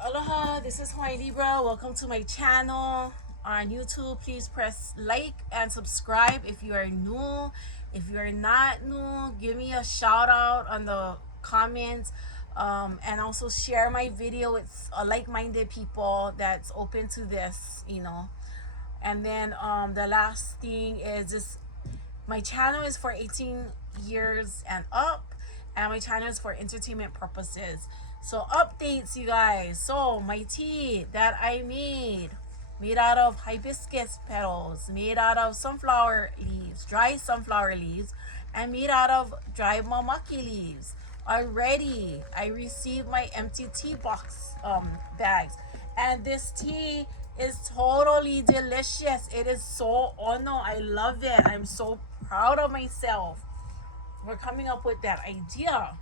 Aloha, this is Hawaii Libra. Welcome to my channel on YouTube. Please press like and subscribe if you are new. If you are not new, give me a shout out on the comments, and also share my video with like-minded people that's open to this. And then the last thing is this: my channel is for 18 years and up, and my channel is for entertainment purposes. So updates, you guys. So my tea that I made out of hibiscus petals, made out of sunflower leaves, dry sunflower leaves, and made out of dry mamaki leaves. Already I received my empty tea box bags, and this tea is totally delicious. It is so, oh no, I love it. I'm so proud of myself for coming up with that idea.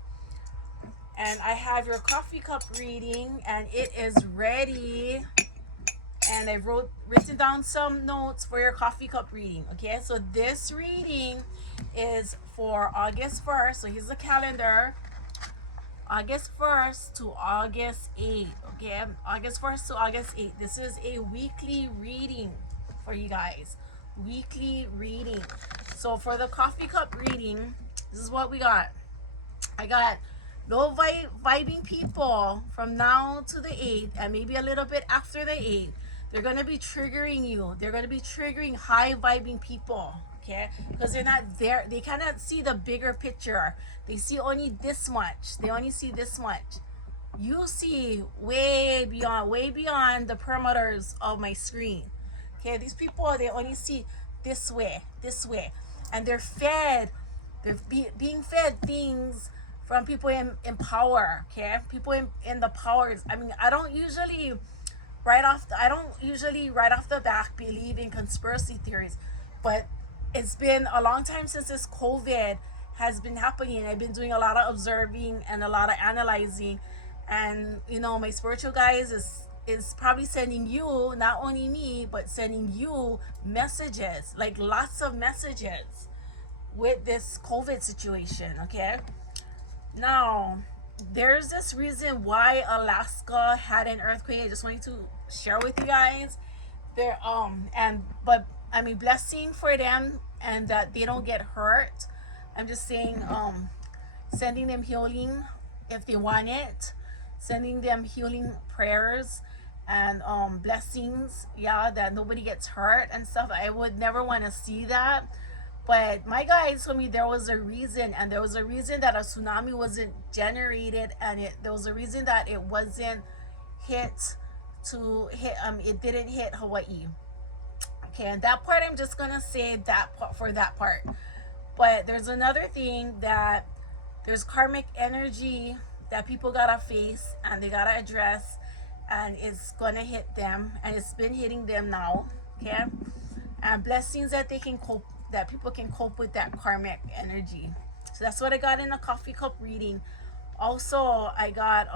And I have your coffee cup reading, and it is ready. And I written down some notes for your coffee cup reading. Okay, so this reading is for August 1st. So here's the calendar. August 1st to August 8th. Okay, August 1st to August 8th. This is a weekly reading for you guys. Weekly reading. So for the coffee cup reading, this is what we got. I got low vibing people from now to the 8th, and maybe a little bit after the 8th. They're going to be triggering you. They're going to be triggering high vibing people. Okay, because they're not there, they cannot see the bigger picture. They see only this much. They only see this much. You see way beyond the perimeters of my screen. Okay, these people, they only see this way, and they're fed. Being fed things from people in power. Okay, people in the powers. I mean, I don't usually right off the back believe in conspiracy theories, but it's been a long time since this COVID has been happening. I've been doing a lot of observing and a lot of analyzing, and my spiritual guys is probably sending you, not only me, but sending you messages, like lots of messages with this COVID situation. Okay, now there's this reason why Alaska had an earthquake. I just wanted to share with you guys there, but I mean, blessing for them, and that they don't get hurt. I'm just saying, sending them healing if they want it, sending them healing prayers and blessings, yeah, that nobody gets hurt and stuff. I would never want to see that. But my guys told me there was a reason, and there was a reason that a tsunami wasn't generated, and there was a reason that it wasn't it didn't hit Hawaii. Okay, and that part I'm just gonna say that part for that part. But there's another thing, that there's karmic energy that people gotta face and they gotta address, and it's gonna hit them, and it's been hitting them now. Okay, and blessings that people can cope with that karmic energy. So that's what I got in a coffee cup reading. Also, I got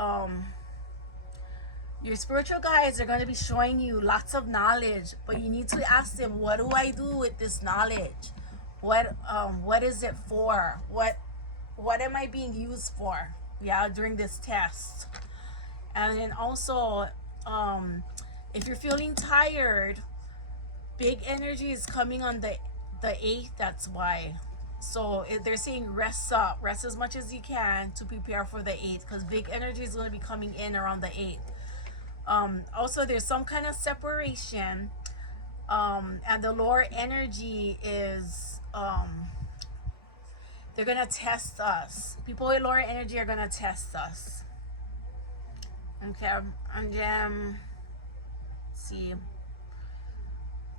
your spiritual guides are going to be showing you lots of knowledge, but you need to ask them, what do I do with this knowledge? What is it for? What am I being used for? Yeah, during this test. And then also, if you're feeling tired, big energy is coming on the 8th. That's why. So if they're saying rest up, rest as much as you can to prepare for the 8th, because big energy is going to be coming in around the 8th. Also, there's some kind of separation, and the lower energy is they're gonna test us. People with lower energy are gonna test us. Okay, and then see.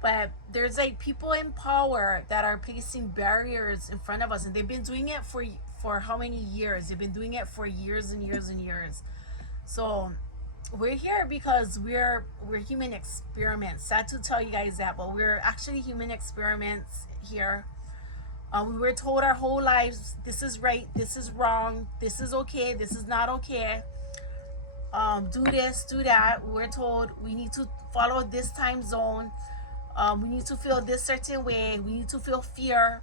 But there's like people in power that are placing barriers in front of us, and they've been doing it for how many years? They've been doing it for years and years and years. So we're here because we're human experiments. Sad to tell you guys that, but we're actually human experiments here. We were told our whole lives, this is right, this is wrong, this is okay, this is not okay. Do this, do that. We're told we need to follow this time zone. We need to feel this certain way. We need to feel fear,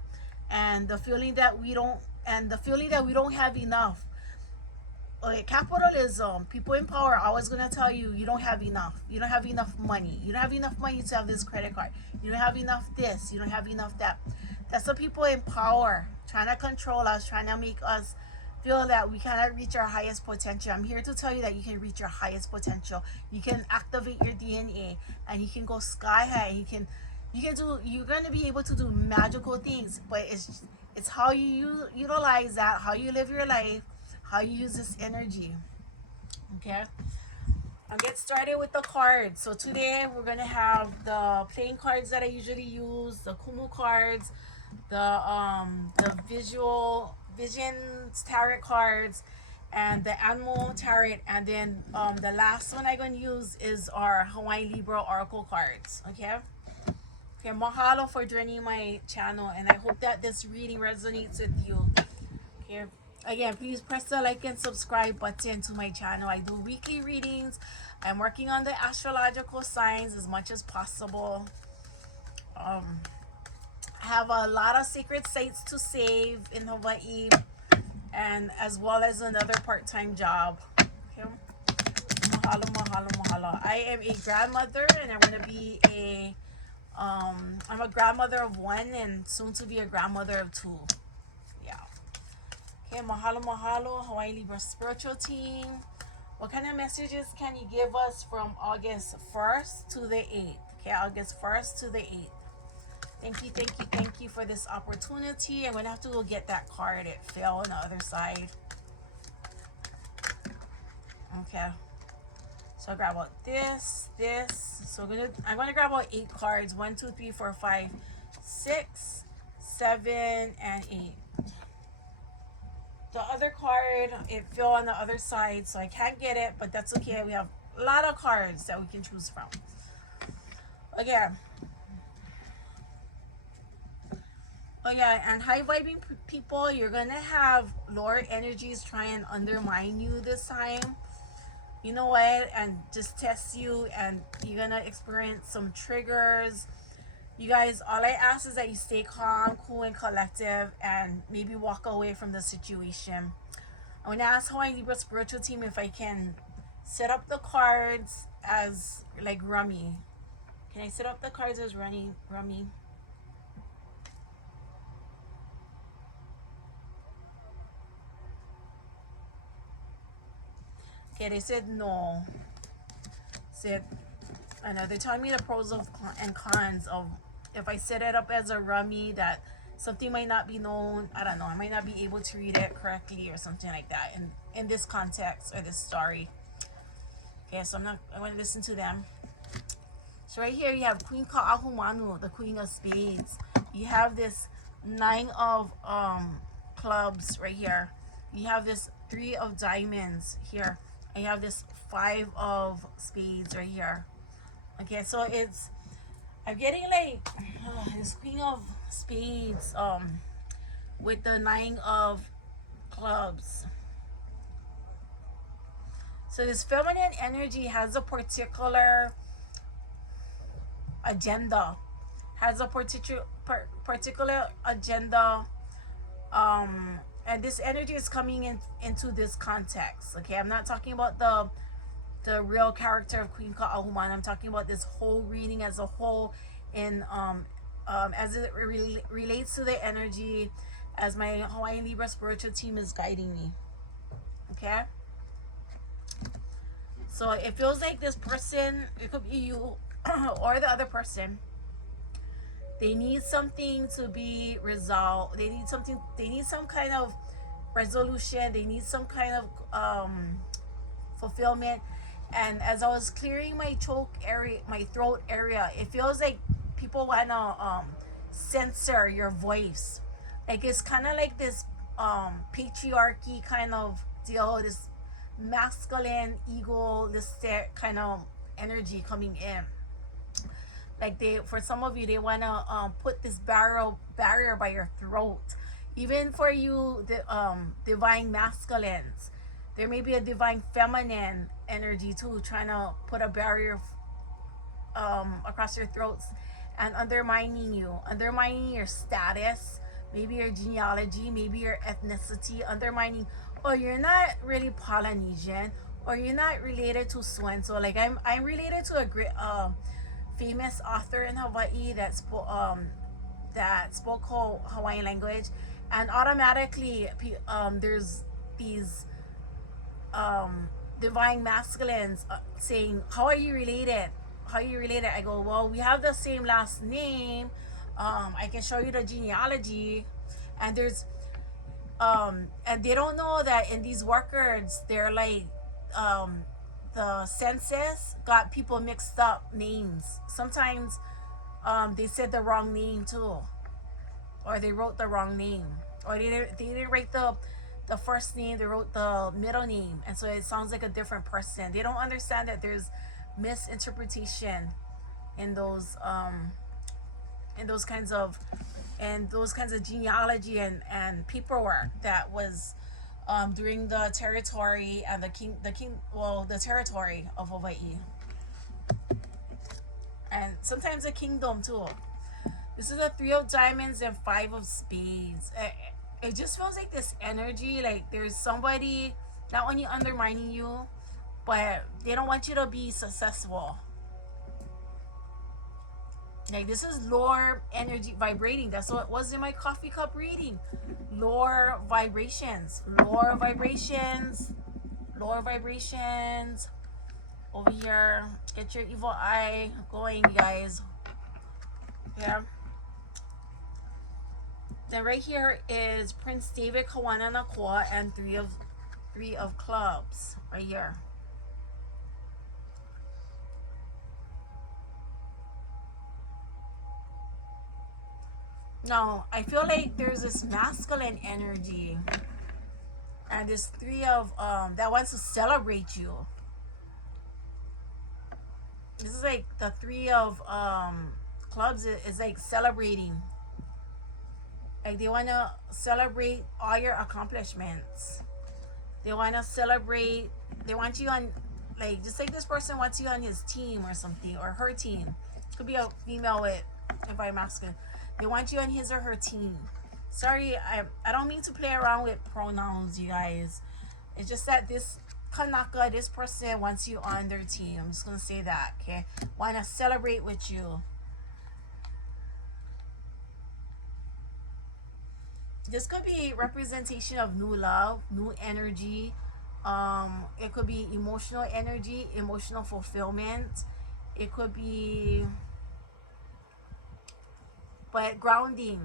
and the feeling that we don't have enough. okay, capitalism, people in power are always going to tell you you don't have enough. You don't have enough money. You don't have enough money to have this credit card. You don't have enough this. You don't have enough that. That's the people in power trying to control us, trying to make us feel that we cannot reach our highest potential. I'm here to tell you that you can reach your highest potential. You can activate your DNA and you can go sky high. You're going to be able to do magical things, but it's how you utilize that, how you live your life, how you use this energy. Okay, I'll get started with the cards. So today we're gonna have the playing cards that I usually use, the Kumu cards, the visual visions tarot cards, and the animal tarot, and then the last one I'm gonna use is our Hawaiian Libra oracle cards. Okay. Okay, mahalo for joining my channel, and I hope that this reading resonates with you. Okay, again, please press the like and subscribe button to my channel. I do weekly readings. I'm working on the astrological signs as much as possible. I have a lot of sacred sites to save in Hawaii, and as well as another part-time job. Okay. Mahalo, mahalo, mahalo. I am a grandmother, and I'm gonna be I'm a grandmother of one and soon to be a grandmother of two. Yeah. Okay, mahalo, mahalo, Hawaii Libra spiritual team. What kind of messages can you give us from August 1st to the 8th? Okay, August 1st to the 8th. Thank you, thank you, thank you for this opportunity. I'm going to have to go get that card. It fell on the other side. Okay. So I grab out this. So I'm gonna grab out 8 cards. 1, 2, 3, 4, 5, 6, 7, and 8. The other card, it fell on the other side, so I can't get it, but that's okay. We have a lot of cards that we can choose from. Again. And high vibing people, you're gonna have lower energies try and undermine you this time. You know what? And just test you, and you're gonna experience some triggers. You guys, all I ask is that you stay calm, cool, and collective, and maybe walk away from the situation. I'm gonna ask Hawaii Libra spiritual team if I can set up the cards as like rummy. Can I set up the cards as rummy? Okay, they said no. They're telling me the pros and cons of if I set it up as a rummy, that something might not be known. I don't know. I might not be able to read it correctly or something like that in this context or this story. Okay, so I want to listen to them. So right here you have Queen Ka'ahumanu, the Queen of Spades. You have this 9 of clubs right here. You have this 3 of diamonds here. And you have this 5 of spades right here. Okay, so I'm getting like this Queen of Spades with the 9 of clubs. So this feminine energy has a particular agenda, particular agenda, and this energy is coming into this context. Okay, I'm not talking about the real character of Queen Ka'ahuman. I'm talking about this whole reading as a whole, in as it relates to the energy as my Hawaiian Libra spiritual team is guiding me. Okay, so it feels like this person, it could be you or the other person, they need something to be resolved. They need some kind of resolution. They need some kind of fulfillment. And as I was clearing my throat area, it feels like people wanna censor your voice. Like it's kind of like this patriarchy kind of deal, this masculine egoistic kind of energy coming in. Like for some of you, they wanna put this barrier by your throat. Even for you, the divine masculines, there may be a divine feminine energy too, trying to put a barrier across your throats and undermining your status, maybe your genealogy, maybe your ethnicity, undermining or you're not really Polynesian, or you're not related to so and so. Like I'm related to a great famous author in Hawaii that spoke Hawaiian language, and automatically there's these divine masculines saying, "How are you related? How are you related?" I go, "Well, we have the same last name. I can show you the genealogy," and there's and they don't know that in these records they're like the census got people mixed up names. Sometimes they said the wrong name too, or they wrote the wrong name, or they didn't write the first name, they wrote the middle name, and so it sounds like a different person. They don't understand that there's misinterpretation in those kinds of genealogy and paperwork that was during the territory and the territory of Hawaii, and sometimes the kingdom too. This is a 3 of diamonds and 5 of spades. It just feels like this energy, like there's somebody not only undermining you, but they don't want you to be successful. Like this is lower energy vibrating. That's what was in my coffee cup reading. Lower vibrations. Lower vibrations. Lower vibrations. Over here. Get your evil eye going, you guys. Yeah. Then right here is Prince David Kawana Nakua and three of clubs. Right here. No, I feel like there's this masculine energy and this 3 of that wants to celebrate you. This is like the 3 of clubs is like celebrating. Like they want to celebrate all your accomplishments. They want to celebrate. They want you on, like, just like this person wants you on his team or something, or her team. It could be a female with divine masculine. They want you on his or her team. Sorry, I don't mean to play around with pronouns, you guys. It's just that this Kanaka, this person wants you on their team. I'm just going to say that, okay? Want to celebrate with you. This could be representation of new love, new energy. It could be emotional energy, emotional fulfillment. It could be, but grounding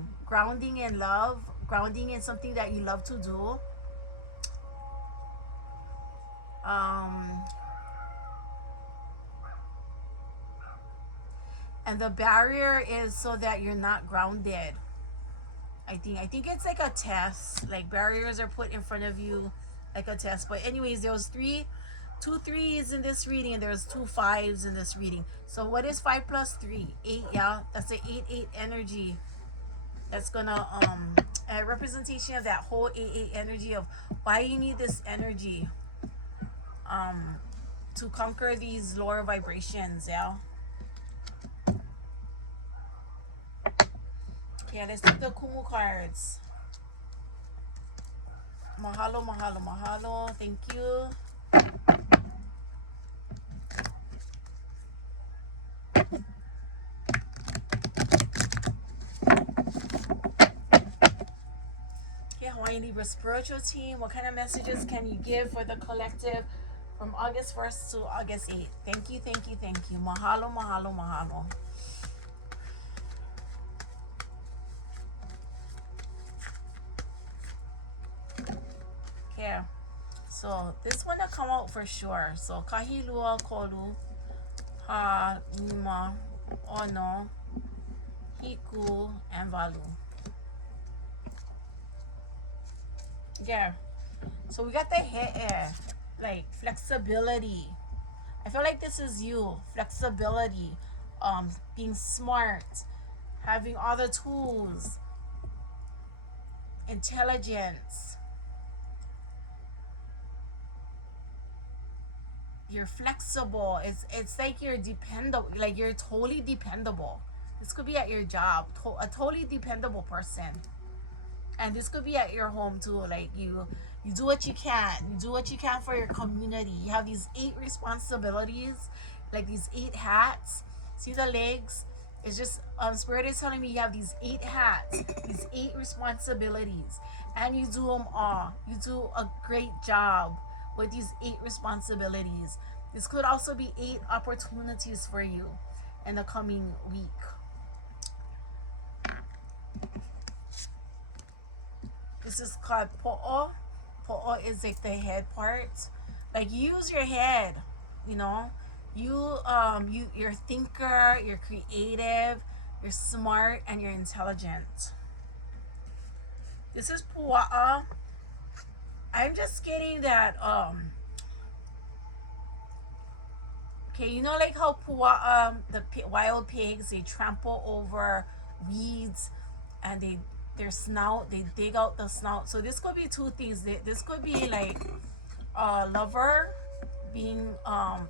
in love, grounding in something that you love to do. And the barrier is so that you're not grounded. I think it's like a test. Like barriers are put in front of you like a test. But anyways, there was 2 3s in this reading, and there's 2 5s in this reading. So what is 5 plus 3? 8, yeah. That's the 8 energy. That's gonna a representation of that whole 8 energy of why you need this energy to conquer these lower vibrations, yeah. Yeah, let's take the Kumu cards. Mahalo, mahalo, mahalo. Thank you. Okay, Hawaiian Libra spiritual team. What kind of messages can you give for the collective from August 1st to August 8th? Thank you, thank you, thank you. Mahalo, mahalo, mahalo. Okay, so this one will come out for sure. So kahilua kolu ha nima ono hiku and valu. Yeah, so we got the hair, like flexibility. I feel like this is you. Flexibility, being smart, having all the tools, intelligence. You're flexible. It's like you're dependable. Like you're totally dependable. This could be at your job. A totally dependable person. And this could be at your home too. Like You do what you can. You do what you can for your community. You have these 8 responsibilities, like these 8 hats. See the legs? It's just Spirit is telling me you have these 8 hats, these 8 responsibilities, and you do them all. You do a great job with these 8 responsibilities. This could also be 8 opportunities for you in the coming week. This is called po'o. Po'o is like the head part. Like, use your head, you know. You're a thinker, you're creative, you're smart, and you're intelligent. This is pua'a. I'm just getting that okay, you know, like how pua'a, the wild pigs, they trample over weeds and their snout, they dig out the snout. So this could be 2 things. This could be like a lover being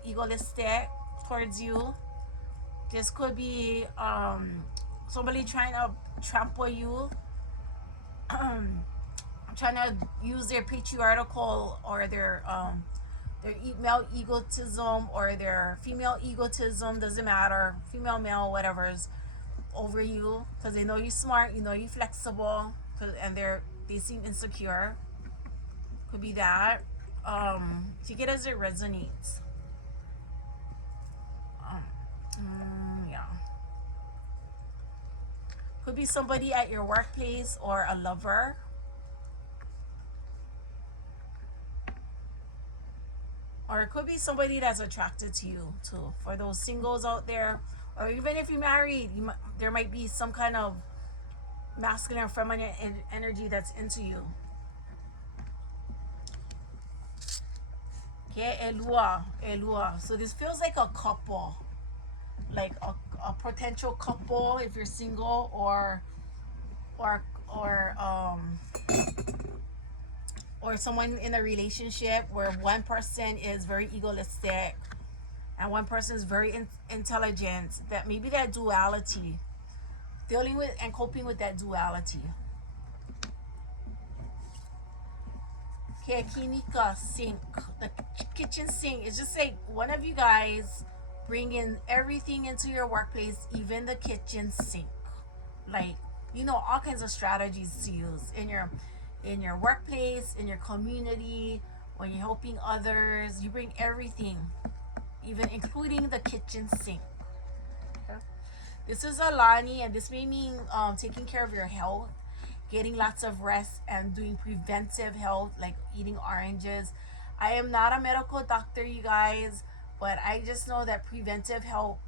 egoistic towards you. This could be somebody trying to trample you, trying to use their patriarchal or their male egotism or their female egotism, doesn't matter, female, male, whatever's over you, because they know you're smart, you know you're flexible, and they seem insecure. Could be that. Take it as it resonates. Yeah. Could be somebody at your workplace or a lover. Or it could be somebody that's attracted to you too. For those singles out there, or even if you're married, there might be some kind of masculine or feminine energy that's into you. Okay, elua. So this feels like a couple, like a potential couple if you're single, or someone in a relationship where one person is very egoistic and one person is very intelligent. That maybe that duality, dealing with and coping with that duality. Okay, kinika sink, the kitchen sink. It's just like one of you guys bring in everything into your workplace, even the kitchen sink. Like, you know, all kinds of strategies to use in your workplace, in your community, when you're helping others. You bring everything, even including the kitchen sink. Okay? This is Alani, and this may mean taking care of your health, getting lots of rest, and doing preventive health, like eating oranges. I am not a medical doctor, you guys, but I just know that preventive health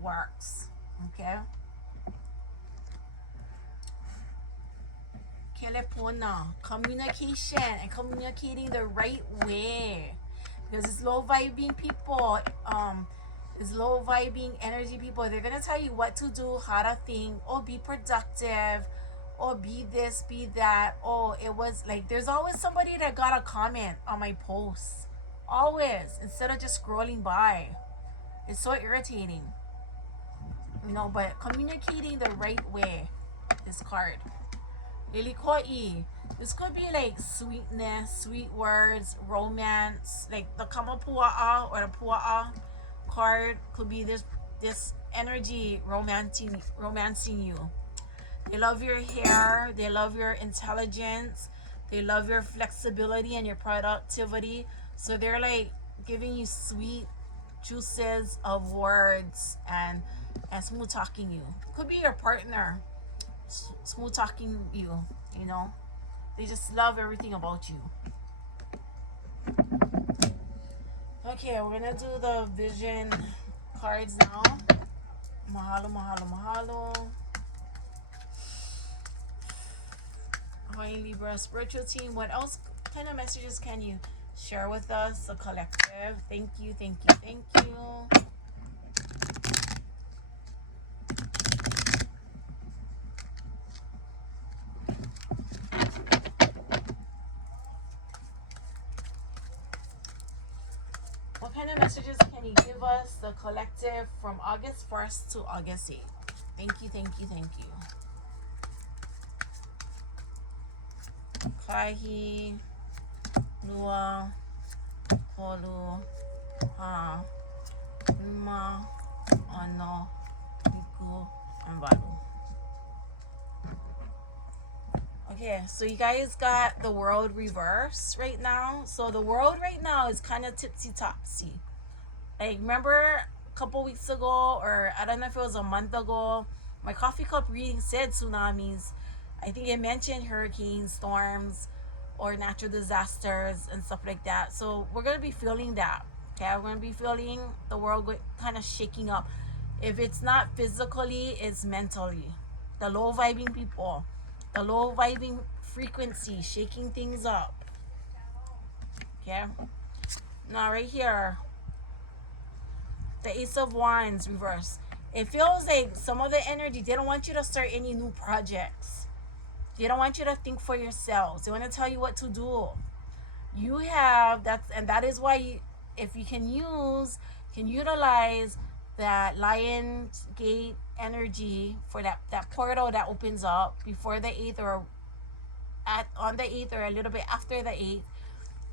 works. Okay. Kelepona, communication, and communicating the right way, because it's low vibing people, it's low vibing energy people. They're gonna tell you what to do, how to think, or be productive, or be this, be that. Oh, it was like, there's always somebody that got a comment on my posts, always, instead of just scrolling by. It's so irritating, you know. But communicating the right way, this card. Lilikoi. This could be like sweetness, sweet words, romance. Like the kamapua'a or the pua'a card could be this energy romancing you. They love your hair, they love your intelligence, they love your flexibility and your productivity. So they're like giving you sweet juices of words and smooth talking you. Could be your partner smooth talking you, you know. They just love everything about you. Okay, we're gonna do the vision cards now. Mahalo, mahalo, mahalo. Hawaii Libra spiritual team, what else kind of messages can you share with us? The collective. Thank you, thank you, thank you. What kind of messages can you give us, the collective, from August 1st to August 8th? Thank you, thank you, thank you. Kahi. lua, kolu, ha, lima, ono, iku, and walu. Okay, so you guys got the world reversed right now. So the world right now is kind of tipsy-topsy. Like, remember a couple weeks ago, or I don't know if it was a month ago, my coffee cup reading said tsunamis. I think it mentioned hurricanes, storms, or natural disasters and stuff like that. So we're going to be feeling that. Okay, we're going to be feeling the world kind of shaking up. If it's not physically, it's mentally. The low vibing people, the low vibing frequency, shaking things up. Okay, now right here, the Ace of Wands reverse. It feels like some of the energy, they don't want you to start any new projects. They don't want you to think for yourselves. They want to tell you what to do. You have that's, and that is why if you can utilize that Lion Gate energy for that portal that opens up before the 8th, or on the 8th, or a little bit after the 8th.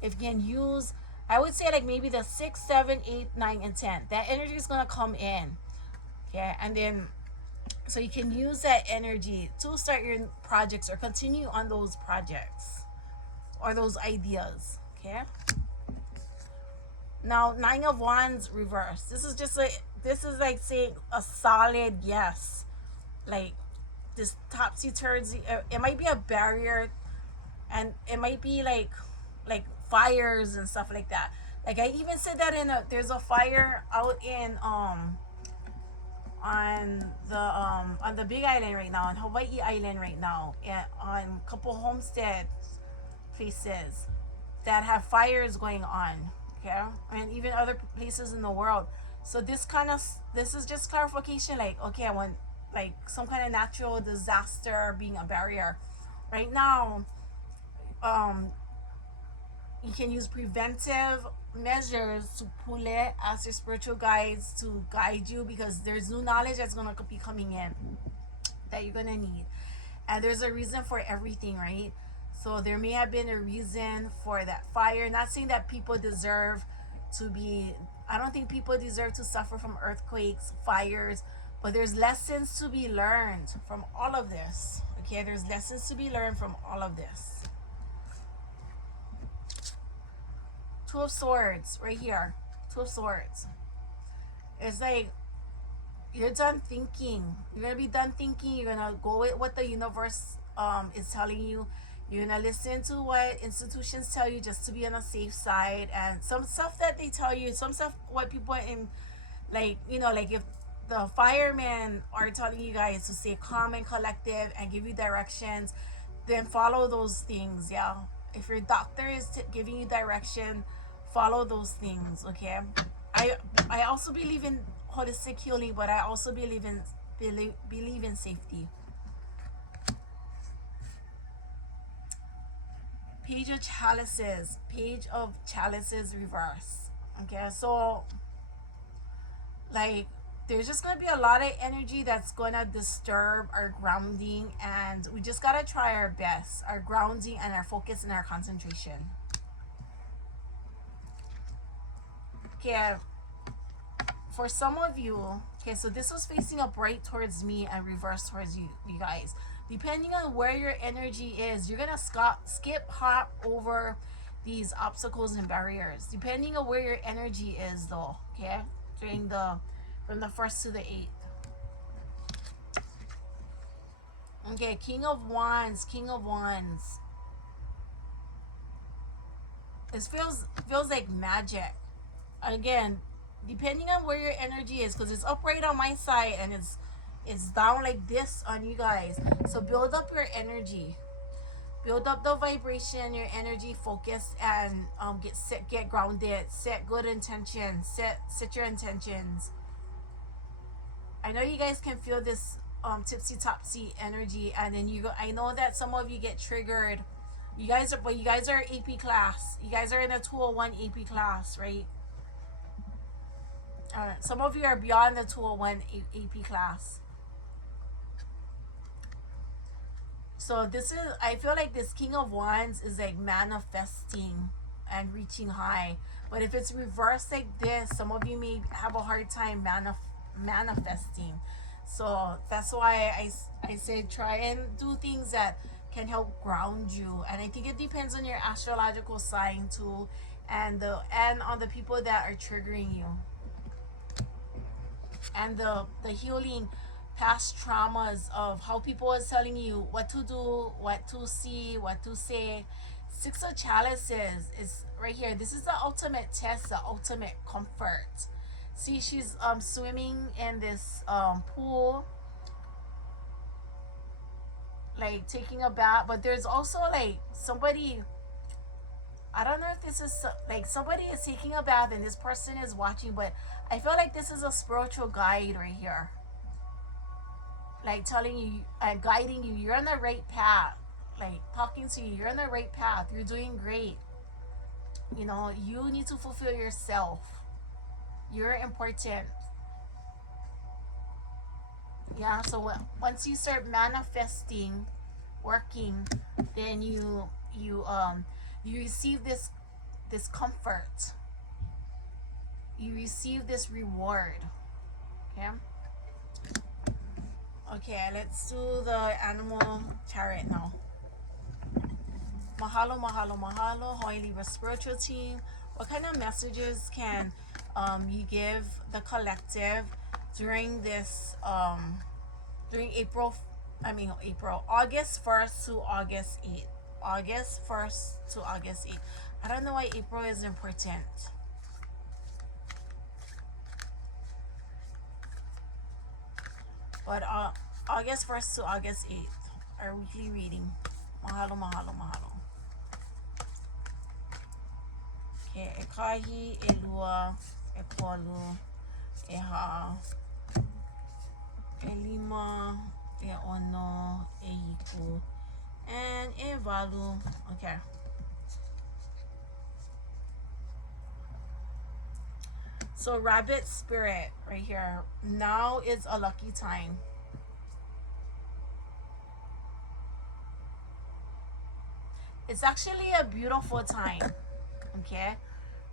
If you can use, I would say, like maybe the 6th, 7th, 8th, 9th, and 10th, that energy is going to come in. Okay, and then so you can use that energy to start your projects or continue on those projects or those ideas. Okay, now 9 of Wands reverse. This is like saying a solid yes. Like, this topsy-turvy, it might be a barrier, and it might be like fires and stuff like that. Like, I even said that there's a fire out in on the Big Island right now, on Hawaii Island right now, and on a couple homestead places that have fires going on. Okay, and even other places in the world. So this is just clarification. Like, okay, I want like some kind of natural disaster being a barrier. Right now, you can use preventive measures to pull it, ask your spiritual guides to guide you, because there's new knowledge that's going to be coming in that you're going to need. And there's a reason for everything, right? So there may have been a reason for that fire. Not saying that people deserve to be, I don't think people deserve to suffer from earthquakes, fires, but there's lessons to be learned from all of this. Okay, there's lessons to be learned from all of this. 2 of Swords right here. 2 of Swords. It's like you're done thinking. You're gonna be done thinking. You're gonna go with what the universe is telling you. You're gonna listen to what institutions tell you, just to be on a safe side. And some stuff that they tell you, some stuff what people in, like, like if the firemen are telling you guys to stay calm and collective and give you directions, then follow those things. Yeah, if your doctor is giving you direction, follow those things. Okay, I also believe in holistic healing, but I also believe in safety. Page of Chalices. Page of Chalices reverse. Okay, so like there's just gonna be a lot of energy that's gonna disturb our grounding, and we just gotta try our best, our grounding and our focus and our concentration. Okay, for some of you, okay, so this was facing up right towards me and reverse towards you guys. Depending on where your energy is, you're gonna skip, hop over these obstacles and barriers, depending on where your energy is, though. Okay, from the 1st to the 8th. Okay, King of Wands. It feels like magic. Again, depending on where your energy is, because it's up right on my side and it's down like this on you guys. So build up your energy, build up the vibration, your energy, focus, and get grounded, set good intentions, set your intentions. I know you guys can feel this tipsy topsy energy, and then I know that some of you get triggered. You guys are AP class. You guys are in a 201 AP class, right? Some of you are beyond the 201 AP class. So I feel like this King of Wands is like manifesting. and reaching high. But if it's reversed like this, some of you may have a hard time manifesting. So that's why I say try and do things that can help ground you. And I think it depends on your astrological sign too, and on the people that are triggering you, and the healing past traumas of how people are telling you what to do, what to see, what to say. Six of chalices is right here. This is the ultimate test, the ultimate comfort. See, she's swimming in this pool, like taking a bath. But there's also like somebody, I don't know if this is like somebody is taking a bath and this person is watching, but I feel like this is a spiritual guide right here, like telling you and guiding you, you're on the right path, like talking to you, you're on the right path, you're doing great. You know, you need to fulfill yourself, you're important. Yeah, so once you start manifesting, working, then you receive this comfort, you receive this reward. Okay. Okay, let's do the animal chariot now. Mahalo, mahalo, mahalo, Hawaii Libra spiritual team. What kind of messages can you give the collective during this during August 1st to August 8th. August 1st to August 8th. I don't know why April is important. But August 1st to August 8th, our weekly reading. Mahalo, mahalo, mahalo. Okay, ekahi, elua, ekolu, eha, elima, eono, eiku, and evalu. Okay. So rabbit spirit right here. Now is a lucky time. It's actually a beautiful time. Okay.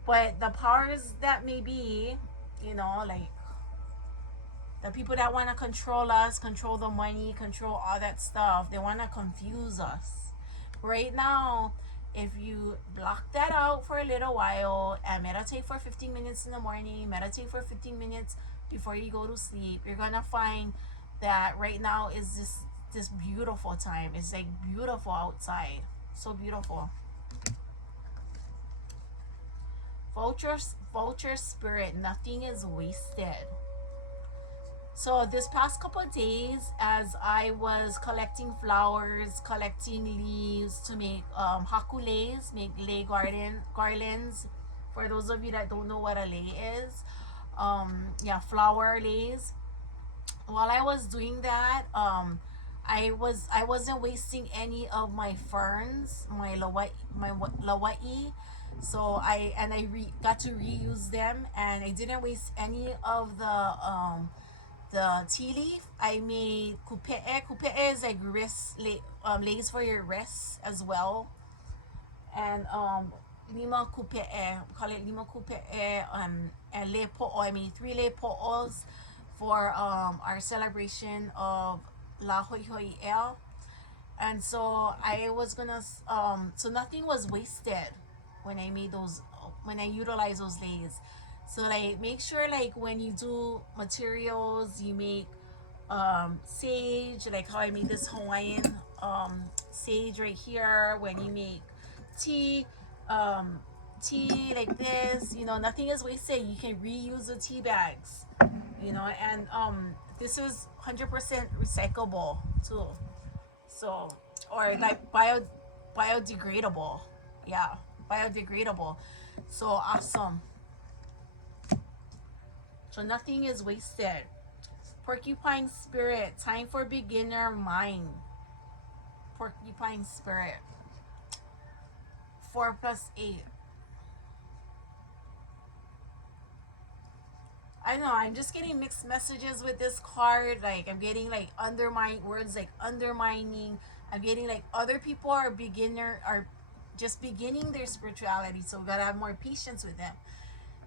But the powers that may be, you know, like the people that want to control us, control the money, control all that stuff, they want to confuse us. Right now, if you block that out for a little while and meditate for 15 minutes in the morning, meditate for 15 minutes before you go to sleep, you're going to find that right now is this beautiful time. It's like beautiful outside. So beautiful. Vulture spirit, nothing is wasted. So this past couple of days, as I was collecting flowers, collecting leaves to make hakules, make lei garlands. For those of you that don't know what a lei is, flower leis. While I was doing that, I wasn't wasting any of my ferns, my lawai. So I got to reuse them, and I didn't waste any of the tea leaf. I made kupe'e. Kupe'e is like leis for your wrists as well. And lima kupe'e, call it lima kupe'e, and le po'o. I made 3 le po'os for our celebration of La Hoi Hoi El. And so I was gonna so nothing was wasted when I made those, when I utilized those leis. So like make sure like when you do materials, you make sage, like how I made this Hawaiian sage right here. When you make tea, tea like this, you know, nothing is wasted. You can reuse the tea bags, you know, and this is 100% recyclable too. So, or like biodegradable. Yeah, biodegradable. So awesome. So nothing is wasted. Porcupine spirit, time for beginner mind. Porcupine spirit. 4 + 8. I know, I'm just getting mixed messages with this card. Like I'm getting like words like undermining. I'm getting like other people are just beginning their spirituality. So we gotta have more patience with them.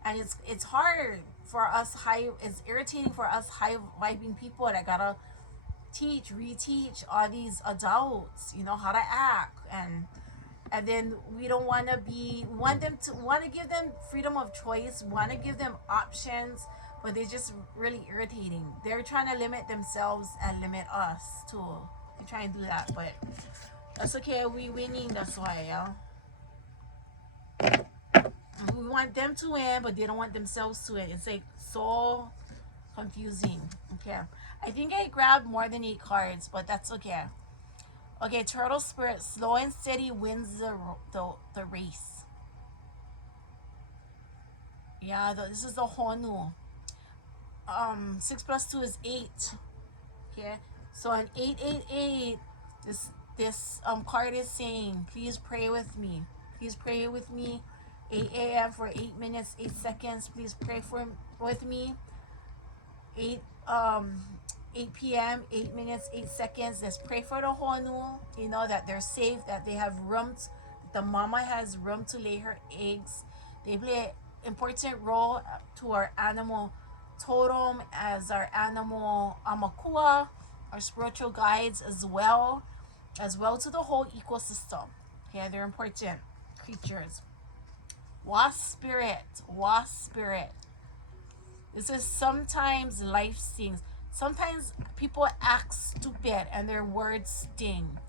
And it's hard for us it's irritating for us high vibing people that gotta teach, reteach all these adults, how to act. And then we don't want to be, want to give them freedom of choice, want to give them options, but they're just really irritating. They're trying to limit themselves and limit us too. They try and do that, but that's okay. We winning, that's why, we want them to win, but they don't want themselves to win. It's like so confusing. Okay, I think I grabbed more than 8 cards, but that's okay. Okay, turtle spirit, slow and steady wins the race. Yeah, this is the Honu. 6 plus 2 is 8. Okay, so an 888, this card is saying, please pray with me. Please pray with me. 8 a.m. for 8 minutes 8 seconds. Please pray with me. 8 p.m. 8 minutes 8 seconds. Let's pray for the Honu. That they're safe, that they have room. The mama has room to lay her eggs. They play an important role to our animal totem as our animal amakua, our spiritual guides as well to the whole ecosystem. Okay, they're important creatures. Wasp spirit. This is sometimes life stings. Sometimes people act stupid and their words sting.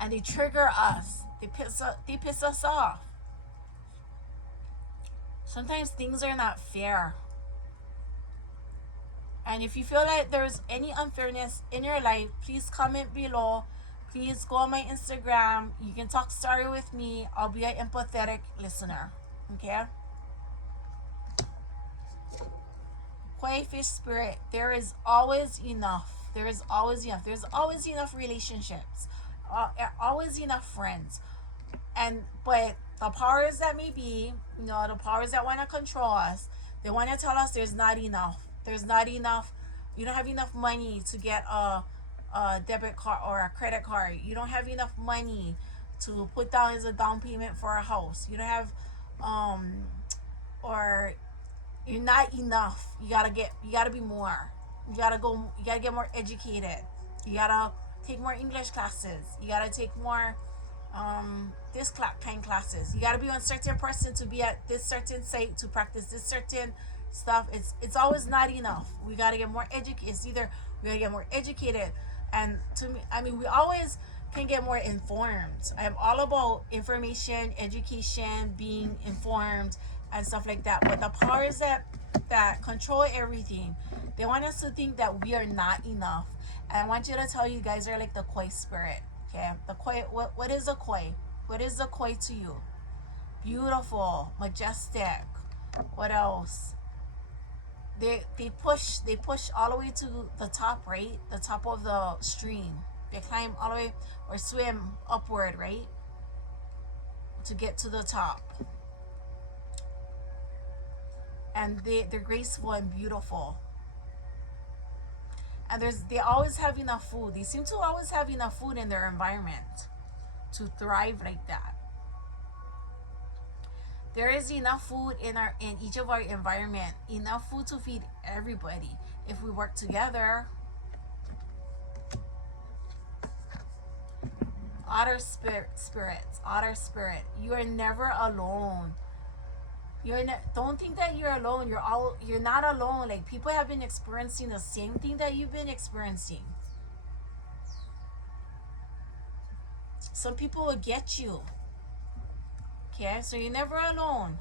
And they trigger us. They piss us off. Sometimes things are not fair. And if you feel like there's any unfairness in your life, please comment below. Please go on my Instagram. You can talk story with me. I'll be an empathetic listener. Okay? Koi fish spirit, there is always enough. There's always enough relationships. Always enough friends. But the powers that may be, the powers that want to control us, they want to tell us there's not enough. There's not enough. You don't have enough money to get a debit card or a credit card. You don't have enough money to put down as a down payment for a house. You don't have, or you're not enough. You gotta be more. You gotta get more educated. You gotta take more English classes. You gotta take more this kind classes. You gotta be on certain person to be at this certain site to practice this certain stuff. It's always not enough. We gotta get more educated. It's either we gotta get more educated, and to me, we always can get more informed. I'm all about information, education, being informed, and stuff like that. But the powers that control everything, they want us to think that we are not enough. And I want you to tell you guys are like the koi spirit. Okay, the koi. What is the koi? What is the koi to you? Beautiful, majestic. What else? They push all the way to the top, right? The top of the stream. They climb all the way or swim upward, right? To get to the top. And they're graceful and beautiful. And they always have enough food. They seem to always have enough food in their environment to thrive like that. There is enough food in each of our environment, enough food to feed everybody if we work together. Otter spirit. You are never alone. Don't think that you're alone. You're not alone. Like, people have been experiencing the same thing that you've been experiencing. Some people will get you. Okay, so you're never alone.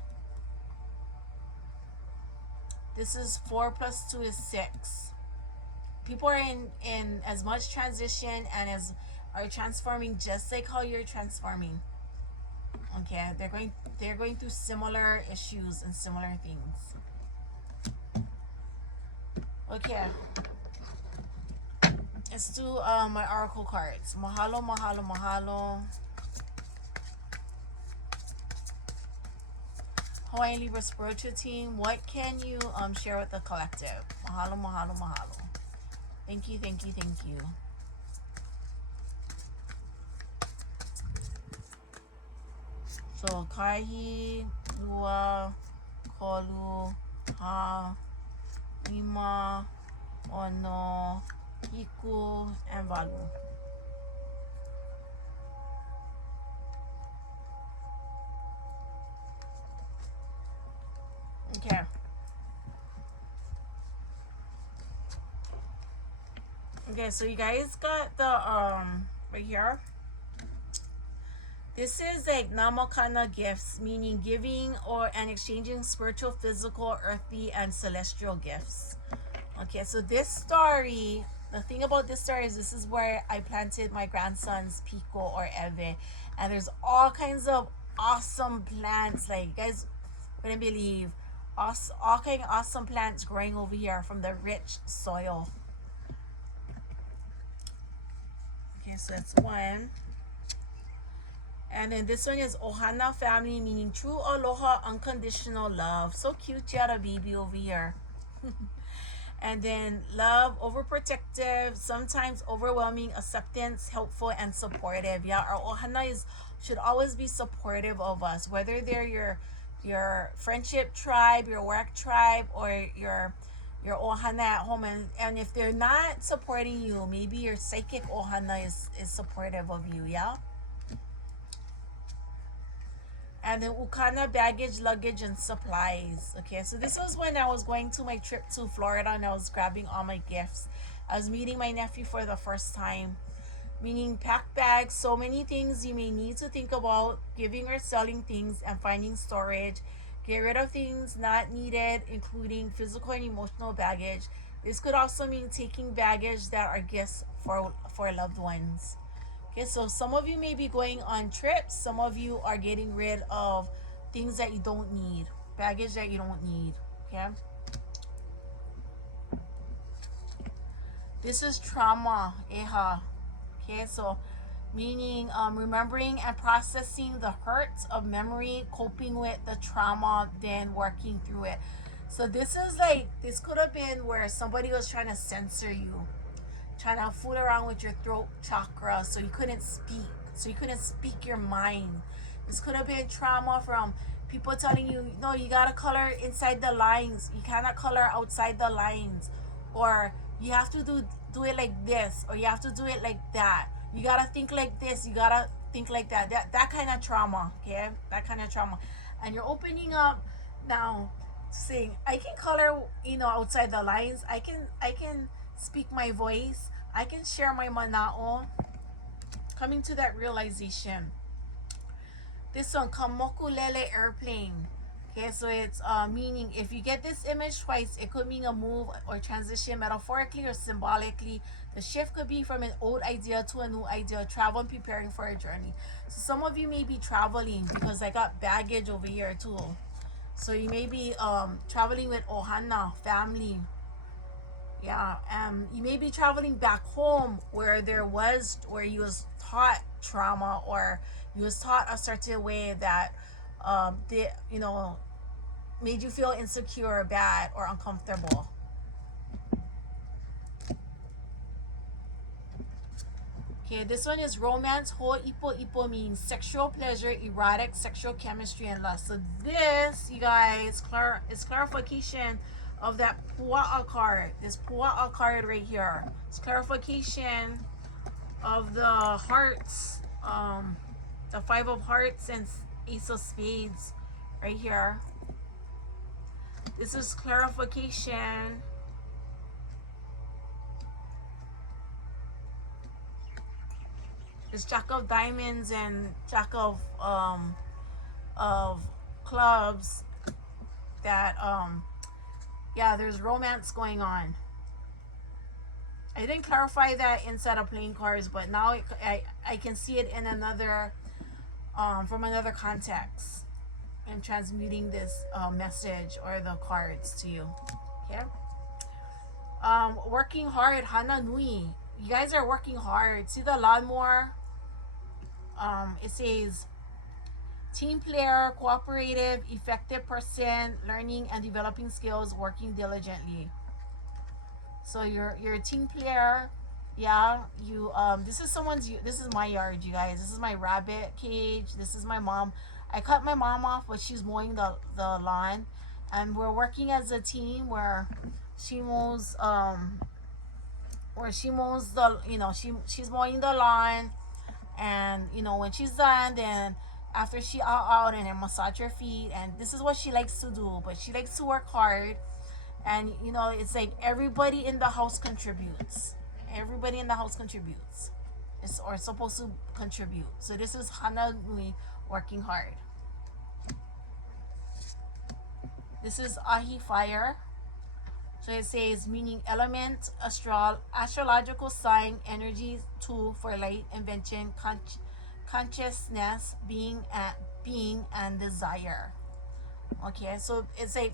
This is 4 plus 2 is 6. People are in as much transition and are transforming just like how you're transforming. Okay, they're going through similar issues and similar things. Okay, let's do my oracle cards. Mahalo. Hawaiian Libra spiritual team, what can you share with the collective? Mahalo. Thank you. So kahi, lua, kolu, ha, lima, ono, hiku, and walu. Okay. Okay, so you guys got the right here. This is like namakana gifts, meaning giving or and exchanging spiritual, physical, earthly, and celestial gifts. Okay, so this story, the thing about this story is this is where I planted my grandsons Pico or Eve, and there's all kinds of awesome plants. Like you guys wouldn't believe, all kind of awesome plants growing over here from the rich soil. Okay, so that's one. And then this one is Ohana family, meaning true aloha, unconditional love. So cute, you had a baby over here. And then love, overprotective, sometimes overwhelming, acceptance, helpful, and supportive. Yeah, our Ohana should always be supportive of us, whether they're your friendship tribe, your work tribe, or your ohana at home. And if they're not supporting you, maybe your psychic ohana is supportive of you. Yeah. And then ukana, baggage, luggage, and supplies. Okay, so this was when I was going to my trip to Florida and I was grabbing all my gifts. I was meeting my nephew for the first time, meaning pack bags, so many things you may need to think about giving or selling things and finding storage. Get rid of things not needed, including physical and emotional baggage. This could also mean taking baggage that are gifts for loved ones. Okay, so some of you may be going on trips. Some of you are getting rid of things that you don't need, baggage that you don't need. Okay. This is trauma, eha. Okay, so meaning remembering and processing the hurts of memory, coping with the trauma, then working through it. So this is like, this could have been where somebody was trying to censor you, trying to fool around with your throat chakra so you couldn't speak your mind. This could have been trauma from people telling you, no, you gotta color inside the lines, you cannot color outside the lines, or you have to do it like this, or you have to do it like that, you gotta think like this, you gotta think like that kind of trauma. Okay, that kind of trauma. And you're opening up now, saying, I can color, outside the lines, I can speak my voice, I can share my manao. Coming to that realization. This one, kamokulele airplane. Okay, so it's meaning, if you get this image twice, it could mean a move or transition metaphorically or symbolically. The shift could be from an old idea to a new idea, travel and preparing for a journey. So some of you may be traveling, because I got baggage over here too. So you may be traveling with ohana, family. Yeah, you may be traveling back home where you was taught trauma, or you was taught a certain way that made you feel insecure, bad, or uncomfortable. Okay, this one is romance. Ho ipo ipo means sexual pleasure, erotic, sexual chemistry, and lust. So this, you guys, is clarification of that pua'a card. This pua'a card right here. It's clarification of the hearts, the 5 of hearts and Ace of Spades right here. This is clarification This Jack of Diamonds and Jack of clubs, that yeah, there's romance going on. I didn't clarify that inside of playing cards, but now I can see it in another from another context. I'm transmuting this message or the cards to you. Okay. Working hard, Hana Nui. You guys are working hard. See the lawnmower? It says team player, cooperative, effective person, learning and developing skills, working diligently. So you're a team player. Yeah, you this is my yard, you guys. This is my rabbit cage. This is my mom. I cut my mom off, but she's mowing the lawn, and we're working as a team where she mows the, she's mowing the lawn, and when she's done, then after she out and then massage her feet, and this is what she likes to do, but she likes to work hard. And it's like everybody in the house contributes. Everybody in the house contributes, or supposed to contribute. So this is Hana Nui working hard. This is Ahi Fire. So it says, meaning element, astrological sign, energy, tool for light, invention, consciousness, being, and desire. Okay, so it's like,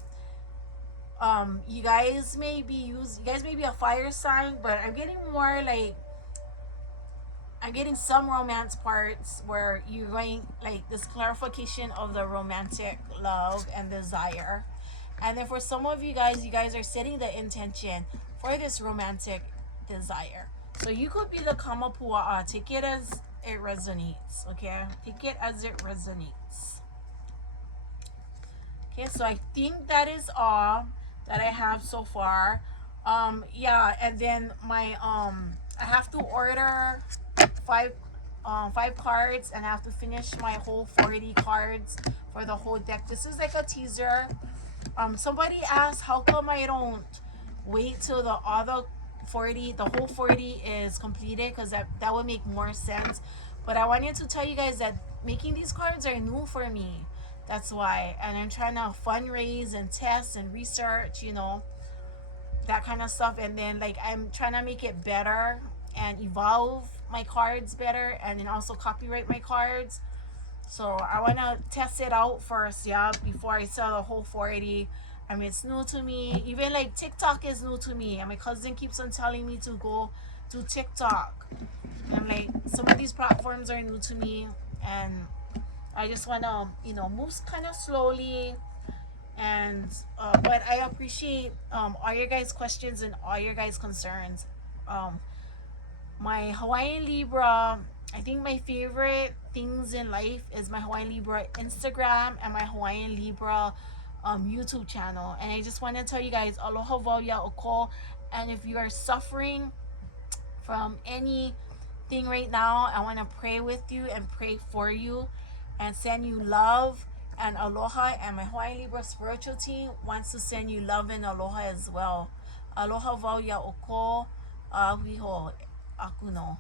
you guys may be a fire sign, but I'm getting more like, I'm getting some romance parts where you're going like this clarification of the romantic love and desire. And then for some of you guys are setting the intention for this romantic desire. So you could be the kamapua'a. Take it as it resonates, okay? Take it as it resonates. Okay, so I think that is all that I have so far. Yeah, and then my I have to order five cards, and I have to finish my whole 40 cards for the whole deck. This is like a teaser. Somebody asked how come I don't wait till the other 40, the whole 40 is completed, because that would make more sense. But I wanted to tell you guys that making these cards are new for me. That's why. And I'm trying to fundraise and test and research, that kind of stuff. And then like I'm trying to make it better and evolve my cards better, and then also copyright my cards. So I want to test it out first, yeah, before I sell the whole 40. I mean, it's new to me. Even like TikTok is new to me. And my cousin keeps on telling me to go to TikTok. And I'm like, some of these platforms are new to me. And I just want to, move kind of slowly. And, but I appreciate all your guys' questions and all your guys' concerns. My Hawaiian Libra, I think my favorite things in life is my Hawaiian Libra Instagram and my Hawaiian Libra YouTube channel. And I just want to tell you guys, aloha wau oko. And if you are suffering from anything right now, I want to pray with you and pray for you and send you love and aloha. And my Hawaiian Libra spiritual team wants to send you love and aloha as well. Aloha wau oko. Ahuiho akuno.